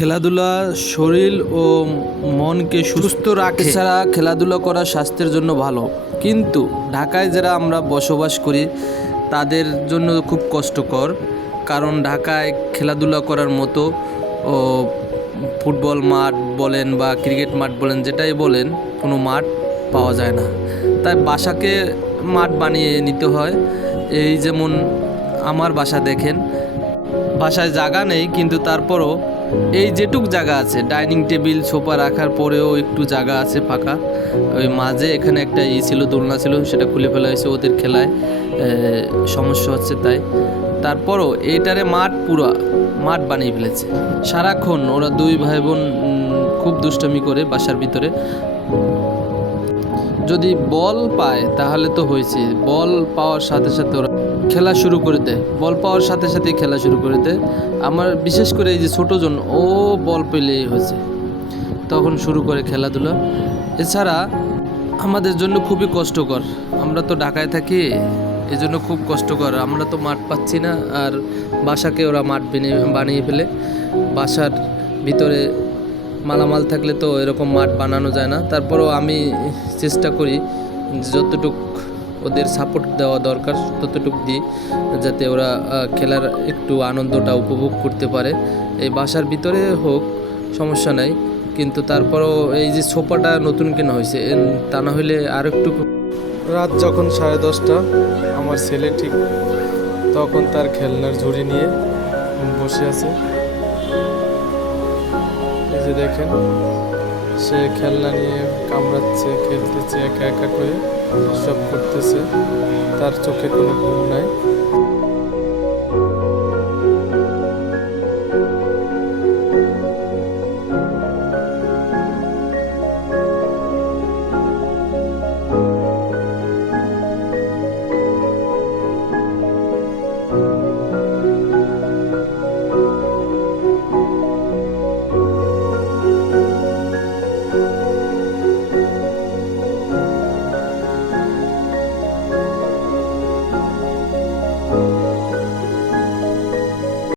খেলাধুলা শরীর ও মনকে সুস্থ রাখে। এছাড়া খেলাধুলা করা স্বাস্থ্যের জন্য ভালো, কিন্তু ঢাকায় যারা আমরা বসবাস করি তাদের জন্য খুব কষ্টকর। কারণ ঢাকায় খেলাধুলা করার মতো ও ফুটবল মাঠ বলেন বা ক্রিকেট মাঠ বলেন, যেটাই বলেন, কোনো মাঠ পাওয়া যায় না। তাই বাসাকে মাঠ বানিয়ে নিতে হয়। এই যেমন আমার বাসা দেখেন, বাসায় জায়গা নেই, কিন্তু তারপরও এই যেটুক জায়গা আছে, ডাইনিং টেবিল সোফা রাখার পরেও একটু জায়গা আছে ফাঁকা। ওই মাঝে এখানে একটা ছিল, দোলনা ছিল, সেটা খুলে ফেলা হয়েছে, ওদের খেলায় সমস্যা হচ্ছে তাই। তারপরও এইটারে পুরা মাঠ বানিয়ে ফেলেছে। সারাক্ষণ ওরা দুই ভাই বোন খুব দুষ্টামি করে বাসার ভিতরে। যদি বল পায় তাহলে তো হয়েছে, বল পাওয়ার সাথে সাথে ওরা খেলা শুরু করে দেয়, বল পাওয়ার সাথে সাথেই খেলা শুরু করে দেয়। আমার বিশেষ করে এই যে ছোটোজন, ও বল পেলেই হয়েছে, তখন শুরু করে খেলাধুলা। এছাড়া আমাদের জন্য খুবই কষ্টকর, আমরা তো ঢাকায় থাকি, এই জন্য খুব কষ্টকর। আমরা তো মাঠ পাচ্ছি না, আর বাসাকে ওরা মাঠ বানিয়ে ফেলে। বাসার ভিতরে মালামাল থাকলে তো এরকম মাঠ বানানো যায় না। তারপরেও আমি চেষ্টা করি যতটুক ওদের সাপোর্ট দেওয়া দরকার ততটুক দিই, যাতে ওরা খেলার একটু আনন্দটা উপভোগ করতে পারে। এই বাসার ভিতরে হোক সমস্যা নাই, কিন্তু তারপরও এই যে সোফাটা নতুন কেনা হয়েছে, তা না হলে আর একটু। রাত যখন 10:30, আমার ছেলে ঠিক তখন তার খেলনার ঝুড়ি নিয়ে বসে আছে। এই যে দেখেন, সে খেলনা নিয়ে কামড়াচ্ছে, খেলতেছে, একা একা করে সব করতেছে। তার চোখে কোনো ঘুম নাই।